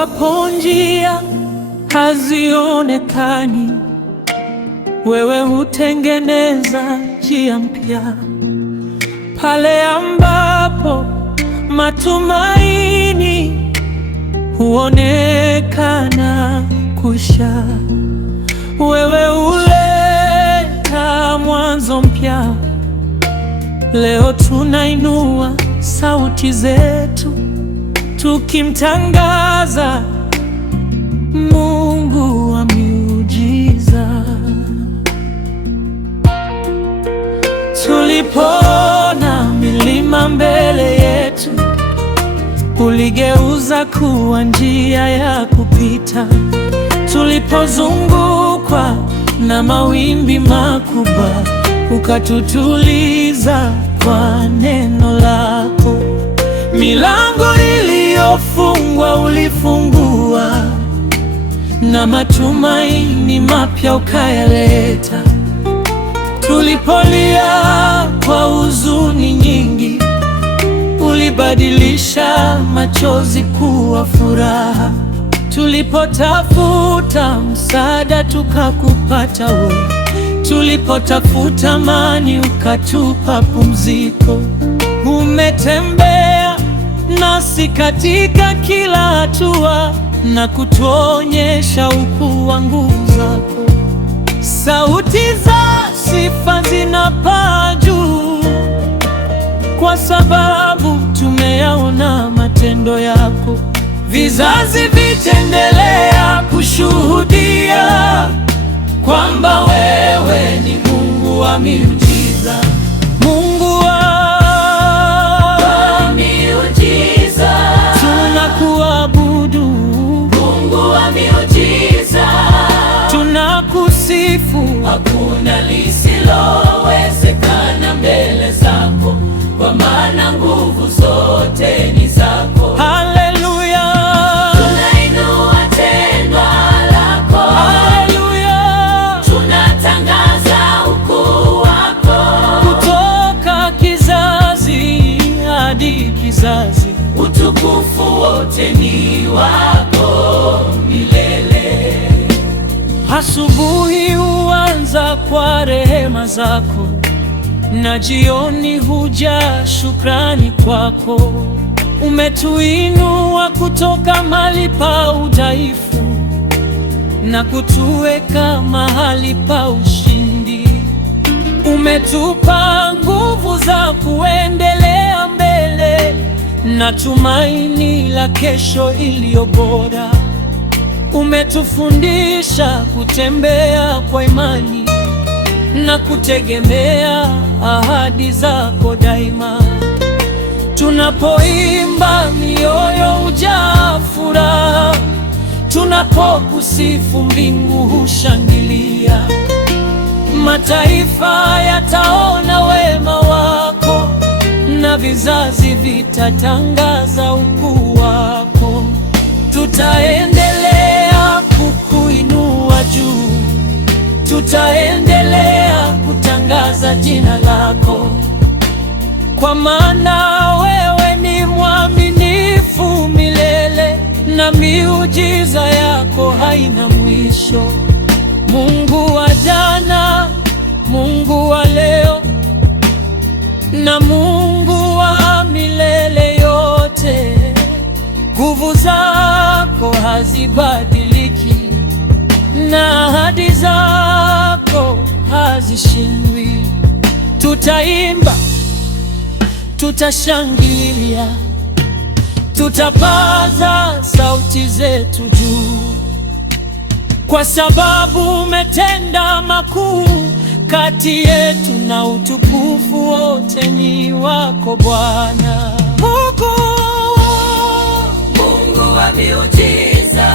ambapo njia hazionekani, wewe hutengeneza njia mpya. Pale ambapo matumaini huonekana kusha, wewe huleta mwanzo mpya. Leo tunainua sauti zetu tukimtangaza Mungu wa miujiza. Tulipoona milima mbele yetu, uligeuza kuwa njia ya kupita. Tulipozungukwa na mawimbi makubwa, ukatutuliza kwa neno lako. Milango iliyofungwa ulifungua, na matumaini mapya ukayaleta. Tulipolia kwa huzuni nyingi, ulibadilisha machozi kuwa furaha. Tulipotafuta msaada tukakupata wewe. Tulipotafuta amani ukatupa pumziko. Umetembea nasi katika kila hatua na kutuonyesha ukuu wa nguvu zako. Sauti za sifa zinapaa juu, kwa sababu tumeyaona matendo yako. Vizazi vitaendelea kushuhudia kwamba wewe ni Mungu wa miujiza. Mungu wa miujiza, tunakuabudu. Mungu wa miujiza, tunakusifu. Hakuna lisilowezekana mbele zako, kwa maana nguvu zote ni zako. Haleluya, tunainua tendo lako. Haleluya, tunatangaza ukuu wako. Kutoka kizazi hadi kizazi, utukufu wote ni wako milele. Asubuhi huanza kwa rehema zako, na jioni huja shukrani kwako. Umetuinua kutoka mahali pa udhaifu na kutuweka mahali pa ushindi. Umetupa nguvu za kuendelea mbele na tumaini la kesho iliyo bora. Umetufundisha kutembea kwa imani na kutegemea ahadi zako daima. Tunapoimba mioyo hujaa furaha, tunapokusifu mbingu hushangilia. Mataifa yataona wema wako, na vizazi vitatangaza ukuu wako. Tutaendelea kukuinua juu, tutaendelea kutangaza jina lako, kwa maana wewe ni mwaminifu milele, na miujiza yako haina mwisho. Mungu wa jana, Mungu wa leo, na Mungu wa milele yote. Nguvu zako hazibadiliki, na ahadi zako hazishindwi. Tutaimba, tutashangilia, tutapaza sauti zetu juu, kwa sababu umetenda makuu kati yetu, na utukufu wote ni wako Bwana. Mungu wa miujiza,